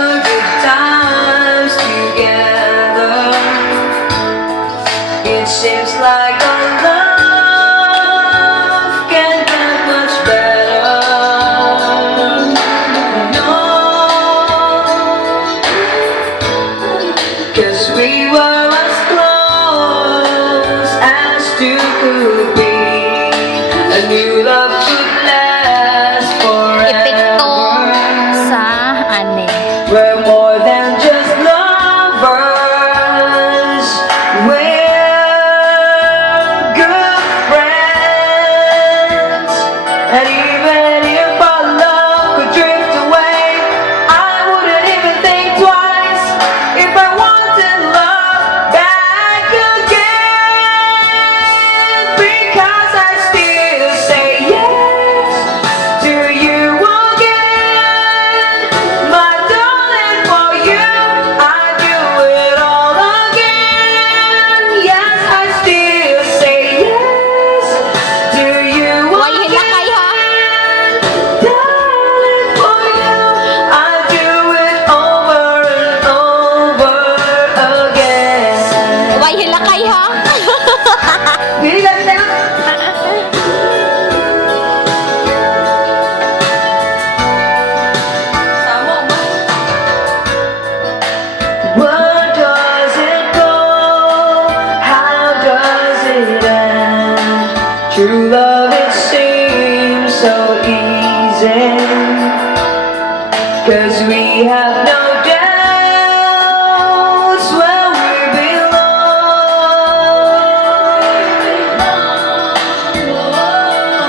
the good times together. It seems like our love can't get much better. No, 'cause we were as close as two could be. A new love could last Epekto forever. sa ane. We're more than just lovers. We're good friends. And even if our love could drift away, I wouldn't even think twice if I wanted love back again. Because I still say yes to you again. My darling, for you, I do it all again. Yes, I still say yes to you Huwag hilakay ha. Darling, for you, I do it over and over again. Huwag hilakay ha. Bigat na. Where does it go? How does it end? True love, it seems so easy, 'cause we have no doubts where we belong.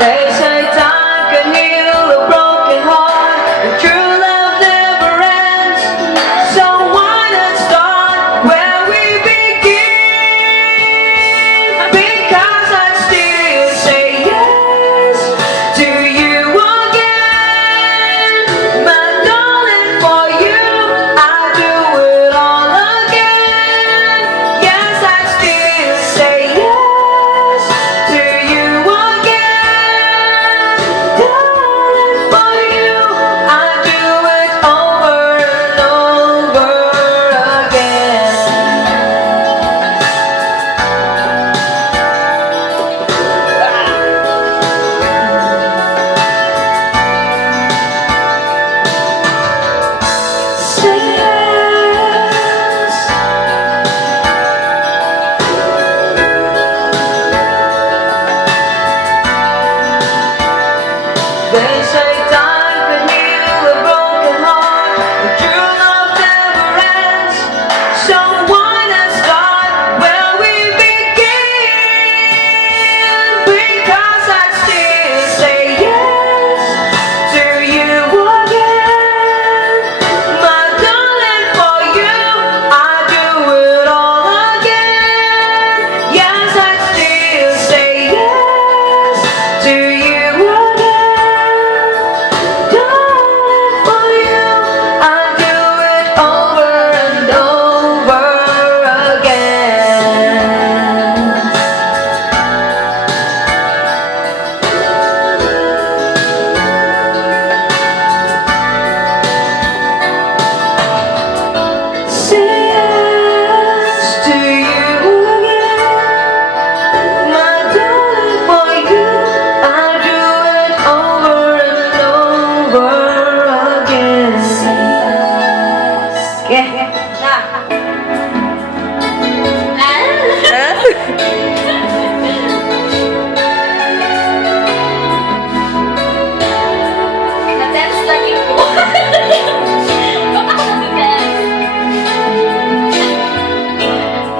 They say time can heal a broken heart, and true love never ends. So why not start where we begin? Because I still say yes to you again. My darling, for you, I do it all again. Yes, I still say yes to you again. Darling, for you, I do it over and over again. Say yes. They say time can heal a broken heart, but true love never ends. So why not start where we begin? Because I still say yes to you again. My darling, for you, I do it all again. Yes, I still say yes to you again. Darling, for you, I do it over and over again. Say yes to you again. My darling, for you, I do it over and over again. Okay. Na-tense lagi ko. Baka sabihin.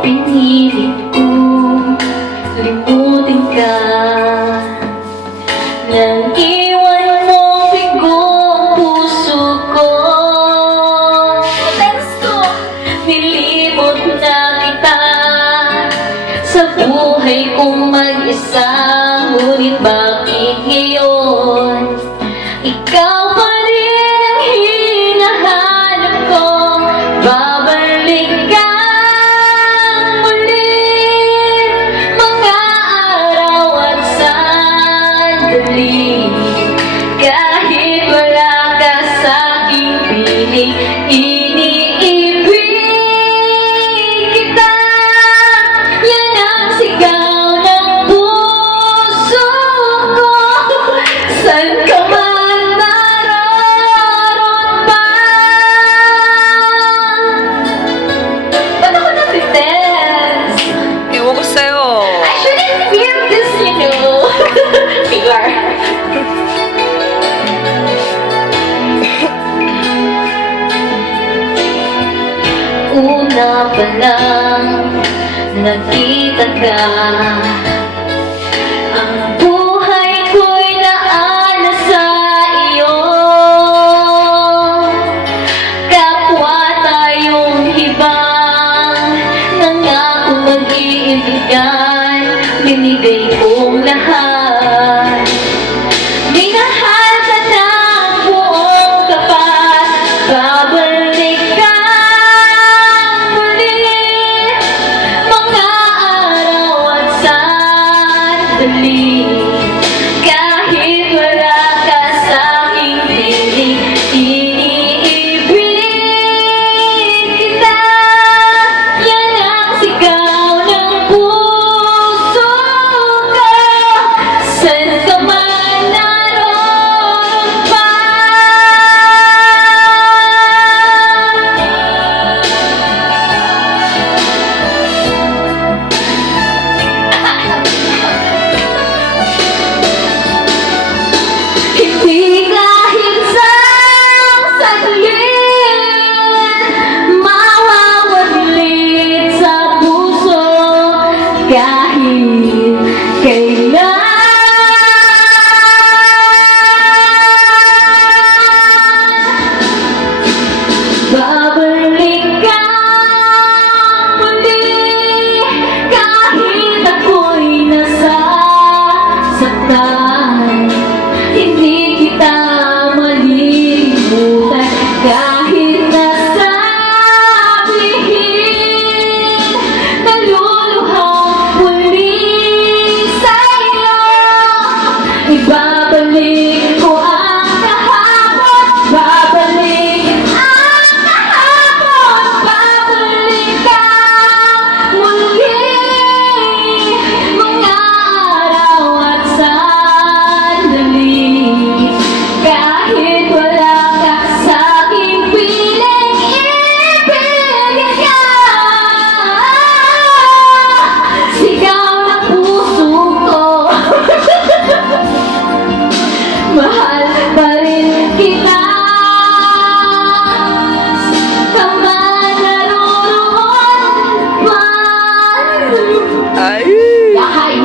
Pinilit ko limutin ka nang iwan mong bigo ang puso ko. Na-tense ko. Nilimot na kita sa buhay kong mag-isa. Ngunit bakit ngayon ikaw pa rin ang hinahanap ko? Babalik ka muli, mga araw at sandali. Kahit wala ka sa aking piling, na palang nakita ka. Ang buhay ko'y naana sa iyo. Kapwa tayong hibang, nangako mag-iibigan, binigay kong lahat. Minahal ka ng buong tapat, babalik ka muli. Mga araw at sandali, kahit wala ka sa aking piling, iniibig kita. Yan ang sigaw ng puso ko, saan ka man naroon pa. Hindi kahit sa saglit mawawaglit sa puso, kahit kailan. Babalik ka muli, kahit ako'y nasasaktan. Hindi kita malilimutan, kahit nasabihin, naluluhang muli sa'yo. Ibabalik ko ang kahapon, babalik ang kahapon, babalik ka muli. Mga araw at sandali, kahit wala ka sa aking piling, ibigin ka. Sigaw ng puso ko, mahal pa rin kita. Ka man naroon man. Ay! Yahay!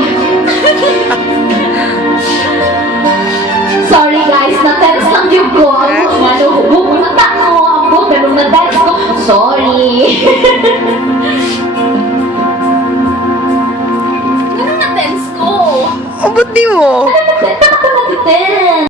Sorry guys, na-tense lang yung ko. Ang buhok nga, hubog na tao. Ang buhok, ganun na-tense ko. Sorry! Ganun na-tense ko. Oh, ba't di mo? Ano na-tense?